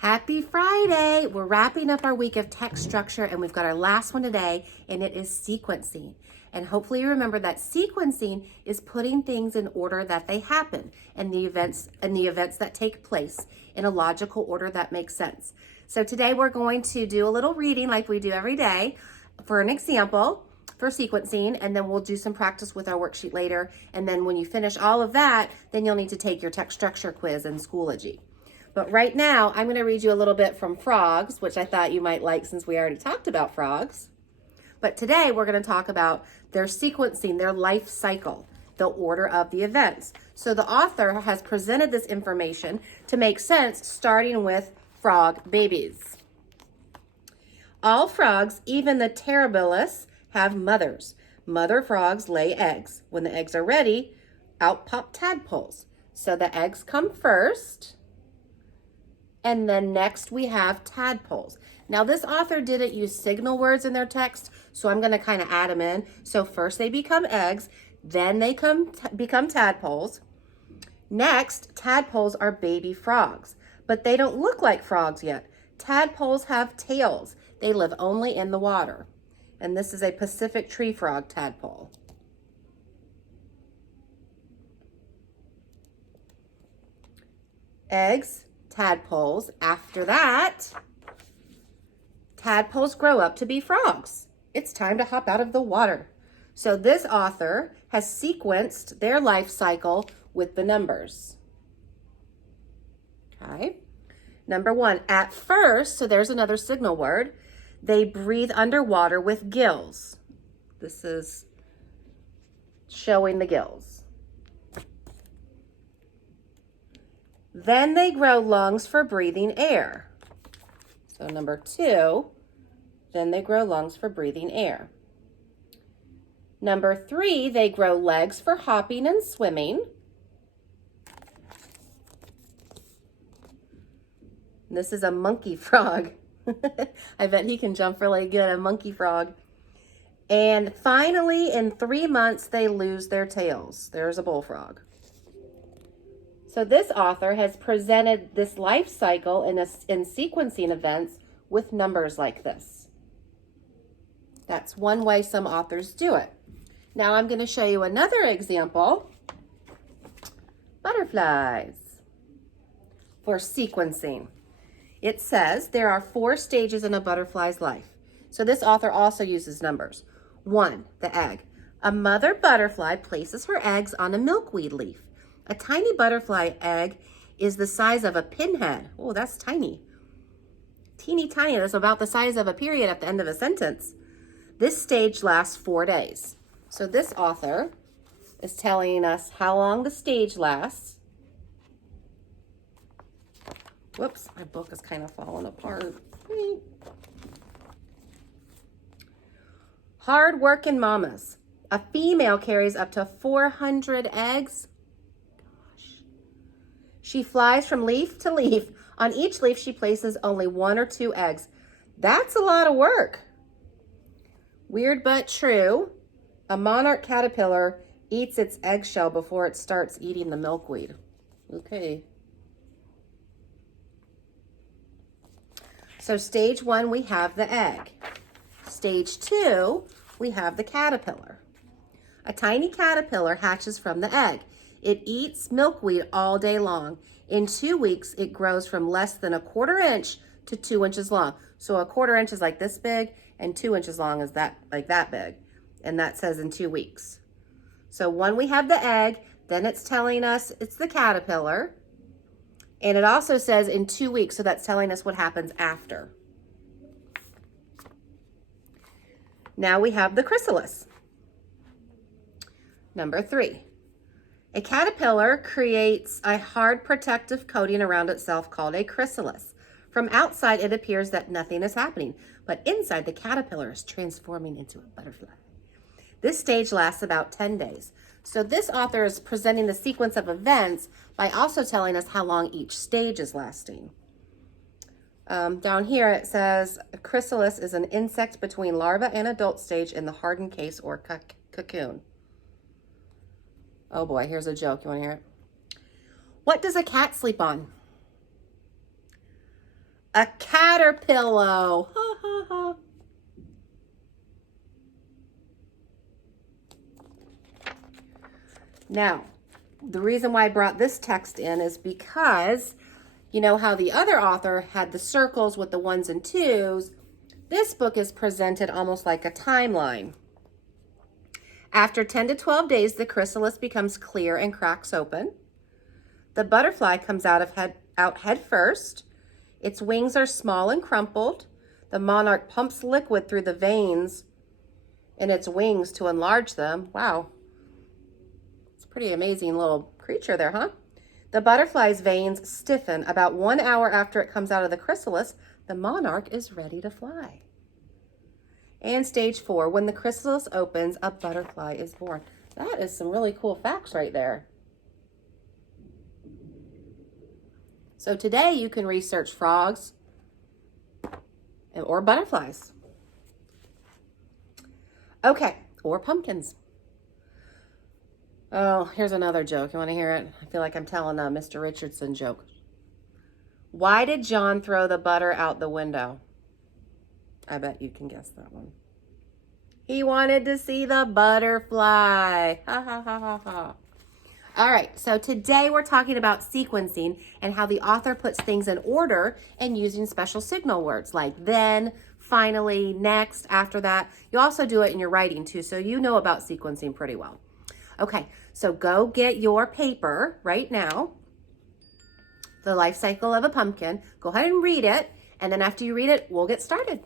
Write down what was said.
Happy Friday! We're wrapping up our week of text structure and we've got our last one today, and it is sequencing. And hopefully you remember that sequencing is putting things in order that they happen and the events that take place in a logical order that makes sense. So today we're going to do a little reading like we do every day for an example for sequencing, and then we'll do some practice with our worksheet later. And then when you finish all of that, then you'll need to take your text structure quiz in Schoology. But right now, I'm going to read you a little bit from frogs, which I thought you might like since we already talked about frogs. But today, we're going to talk about their sequencing, their life cycle, the order of the events. So the author has presented this information to make sense, starting with frog babies. All frogs, even the terribilis, have mothers. Mother frogs lay eggs. When the eggs are ready, out pop tadpoles. So the eggs come first. And then next we have tadpoles. Now this author didn't use signal words in their text, so I'm going to kind of add them in. So first they become eggs, then they become tadpoles. Next, tadpoles are baby frogs, but they don't look like frogs yet. Tadpoles have tails. They live only in the water. And this is a Pacific tree frog tadpole. Eggs, tadpoles. After that, tadpoles grow up to be frogs. It's time to hop out of the water. So this author has sequenced their life cycle with the numbers. Okay. Number 1, at first, so there's another signal word, they breathe underwater with gills. This is showing the gills. Then they grow lungs for breathing air. So number 2, then they grow lungs for breathing air. Number 3, they grow legs for hopping and swimming. This is a monkey frog. I bet he can jump really good, a monkey frog. And finally, in 3 months, they lose their tails. There's a bullfrog. So this author has presented this life cycle in sequencing events with numbers like this. That's one way some authors do it. Now I'm going to show you another example. Butterflies for sequencing. It says there are 4 stages in a butterfly's life. So this author also uses numbers. 1, the egg. A mother butterfly places her eggs on a milkweed leaf. A tiny butterfly egg is the size of a pinhead. Oh, that's tiny. Teeny tiny. That's about the size of a period at the end of a sentence. This stage lasts 4 days. So this author is telling us how long the stage lasts. Whoops, my book is kind of falling apart. Hard working mamas. A female carries up to 400 eggs. She flies from leaf to leaf. On each leaf, she places only 1 or 2 eggs. That's a lot of work. Weird but true. A monarch caterpillar eats its eggshell before it starts eating the milkweed. Okay. So stage 1, we have the egg. Stage 2, we have the caterpillar. A tiny caterpillar hatches from the egg. It eats milkweed all day long. In 2 weeks, it grows from less than 1/4 inch to 2 inches long. So 1/4 inch is like this big, and 2 inches long is that big. And that says in 2 weeks. So when we have the egg, then it's telling us it's the caterpillar. And it also says in 2 weeks, so that's telling us what happens after. Now we have the chrysalis. Number 3. A caterpillar creates a hard protective coating around itself called a chrysalis. From outside, it appears that nothing is happening, but inside, the caterpillar is transforming into a butterfly. This stage lasts about 10 days. So this author is presenting the sequence of events by also telling us how long each stage is lasting. Down here it says a chrysalis is an insect between larva and adult stage in the hardened case or cocoon. Oh boy, here's a joke. You want to hear it? What does a cat sleep on? A caterpillar. Ha, ha, ha. Now, the reason why I brought this text in is because you know how the other author had the circles with the ones and twos. This book is presented almost like a timeline. After 10 to 12 days, the chrysalis becomes clear and cracks open. The butterfly comes out head first. Its wings are small and crumpled. The monarch pumps liquid through the veins in its wings to enlarge them. Wow. It's a pretty amazing little creature there, huh? The butterfly's veins stiffen. About 1 hour after it comes out of the chrysalis, the monarch is ready to fly. And stage 4, when the chrysalis opens, a butterfly is born. That is some really cool facts right there. So today you can research frogs or butterflies. Okay, or pumpkins. Oh, here's another joke. You want to hear it? I feel like I'm telling a Mr. Richardson joke. Why did John throw the butter out the window? I bet you can guess that one. He wanted to see the butterfly. Ha ha ha ha ha. All right, so today we're talking about sequencing and how the author puts things in order and using special signal words like then, finally, next, after that. You also do it in your writing too, so you know about sequencing pretty well. Okay, so go get your paper right now, The Life Cycle of a Pumpkin. Go ahead and read it, and then after you read it, we'll get started.